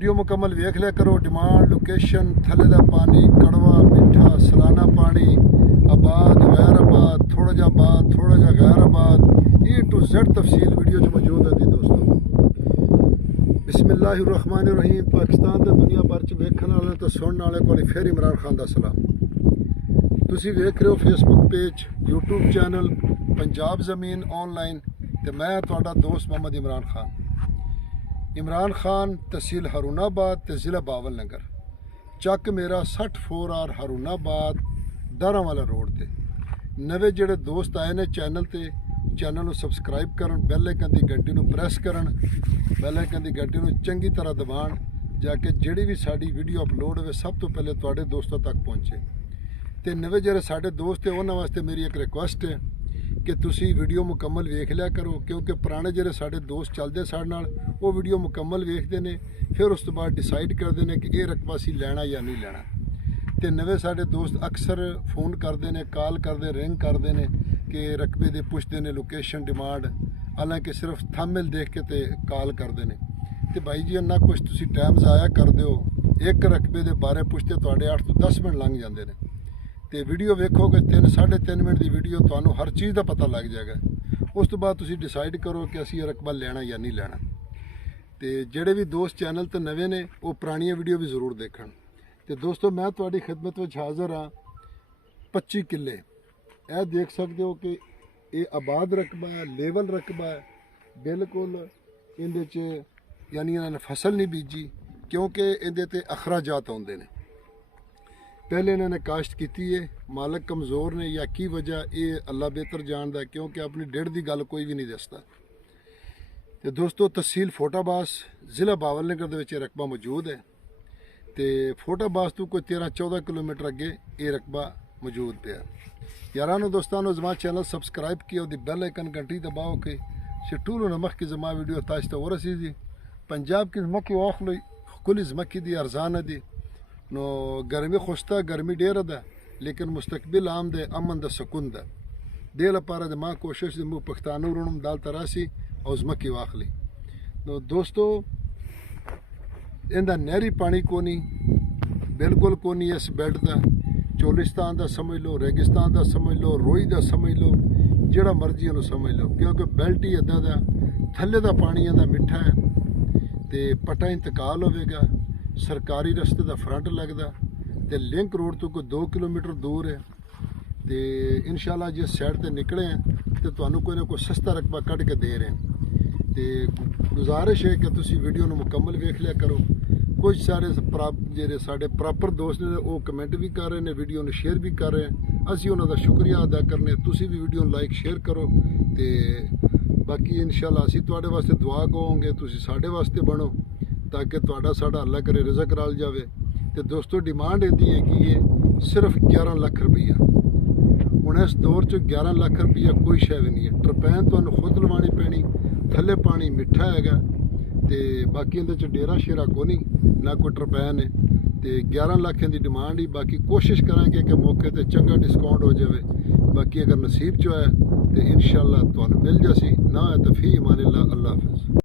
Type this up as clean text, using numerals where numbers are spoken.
Video मुकम्मल वेख लिया करो। डिमांड, लोकेशन, थले दा पानी, कड़वा, मिठा, सलाना पानी, आबाद, गैर आबाद, थोड़ा जा आबाद, थोड़ा जा गैर आबाद, ए टू जेड तफसील वीडियो च मौजूद है दोस्तों। बिस्मिल्लाहिर्रहमानिर्रहीम। पाकिस्तान ते दुनिया भर च वेखण वाले ते सुनने वाले को फिर इमरान खान दा सलाम। तुसी वेख रहे हो Facebook page, YouTube channel Punjab ज़मीन ऑनलाइन ते मैं तुहाडा दोस्त मोहम्मद इमरान खान। इमरान खान तहसील हारूनाबाद ते ज़िला बावल नगर, चक मेरा 64R हारूनाबाद दारावाला रोड ते। नवे जेड़े दोस्त आए ने चैनल ते, चैनल नूं सबसक्राइब करन, बैल आइकन दी घंटी नूं प्रेस करन, बैल आइकन दी घंटी नूं चंगी तरह दबाण जाके जिहड़ी भी साडी वीडियो अपलोड होवे सब तो पहले तुहाडे दोस्तों तक पहुंचे। ते नवे जेड़े साडे दोस्त है उन्हां वास्ते मेरी एक रिक्वेस्ट है कि तुसी वीडियो मुकम्मल वेख लिया करो, क्योंकि पुराने जेड़े साडे दोस्त चलदे साडे नाल वो वीडियो मुकम्मल वेखदे ने, फिर उस तो बाद डिसाइड करदे ने कि ये रकबा असीं लैना या नहीं लैना। ते नवे साडे दोस्त अक्सर फोन करदे ने, कॉल करदे, रिंग करदे ने कि रकबे दे पुछदे ने, लोकेशन, डिमांड, हालांकि सिर्फ थंबनेल देख के ते कॉल करदे ने। ते भाई जी इन्ना कुछ तुसी टाइम ज़ाया कर दिओ, एक रकबे दे बारे पुछदे तुहाडे 8 ਤੋਂ 10 मिनट लंघ जांदे ने। तो वीडियो वेखोगे 3-3.5 मिनट की वीडियो तो हर चीज़ का पता लग जाएगा। उस तो बाद तुसी डिसाइड करो कि असी रकबा लेना या नहीं लेना। तो जेड़े भी दोस्त चैनल तो नवे ने वो पुरानियां वीडियो भी जरूर देखन। तो दोस्तों मैं तुहाडी खिदमत में हाज़र हाँ। 25 किले यह देख सकते हो कि ये आबाद रकबा है, लेवल रकबा है बिल्कुल। इहदे च यानी इन्होंने फसल नहीं बीजी क्योंकि इहदे ते अखराजात आउंदे ने। पहले इन्होंने काश्त की है, मालक कमज़ोर ने या की वजह ये अल्लाह बेहतर जानता है, क्योंकि अपनी डेढ़ की गल कोई भी नहीं दसता। तो दोस्तों तहसील फोटाबास ज़िला बावल नगर के रकबा मौजूद है। तो फोटाबास तो कोई 13-14 किलोमीटर अगे ये रकबा मौजूद पे। यारानो दोस्तानो जमा चैनल सब्सक्राइब किया, बैल आइकन घंटी दबाओ के टूलो नमक की जमा वीडियो ताजता हो रसी जी। पंजाब की जमा की वाखलो खुली जमा की दी अरजान दी नो गर्मी खुशता, गर्मी डेर दा लेकिन मुस्तकबिल आम दे, अमन दा सुकून दा दे लपारा दे माँ कोशिश दे मुँह पख्तानो रुणम दाल तरासी और मक्की वाखली। तो दोस्तों इंदा नहरी पानी कोनी, बिल्कुल कोनी इस बेल्ट दा। चोलिस्तान दा समझ लो, रेगिस्तान दा समझ लो, रोई दा समझ लो, जेड़ा मर्जी उन्होंने समझ लो, क्योंकि बेल्ट ही इदा दा। थल्ले दा पानी इंदा मिठा है तो पटा इंतकाल होगा। सरकारी रस्ते का फ्रंट लगता तो लिंक रोड तो कोई 2 किलोमीटर दूर है। तो इंशाल्लाह जिस साइड से निकले हैं तो तुहानू कोई ना कोई सस्ता रकबा कढ़ के दे रहे हैं। तो गुजारिश है कि तुसी वीडियो को मुकम्मल वेख लिया करो। कुछ सारे जेरे साढ़े प्रॉपर दोस्त ने वो कमेंट भी कर रहे हैं, वीडियो ने शेयर भी कर रहे हैं। असी उन्होंने शुक्रिया अदा करने, तुसी भी वीडियो लाइक शेयर करो। तो बाकी इंशाल्लाह असी तुहाडे वास्ते दुआ कहोंगे, तुसी साढ़े वास्ते बनो ताकि तुहाडा साडा अल्लाह करे रिज़क रल जाए। तो दोस्तों डिमांड इहदी है कि ये सिर्फ 11 लाख रुपया। हुण इस दौर च 11 लाख रुपया कोई शै भी नहीं है। टरपैन तुहानू खुद लवानी पैनी, थल्ले पानी मिठा हैगा। तो बाकी इहदे च डेरा शेरा कोनी, ना कोई टरपैन है। तो 11 लाख की डिमांड ही। बाकी कोशिश करांगे कि मौके पर चंगा डिस्काउंट हो जाए। बाकी अगर नसीब च है तो इंशाल्लाह तुहानू मिल जासी, ना है तो फी ईमानिल्लाह। अल्लाह हाफिज़।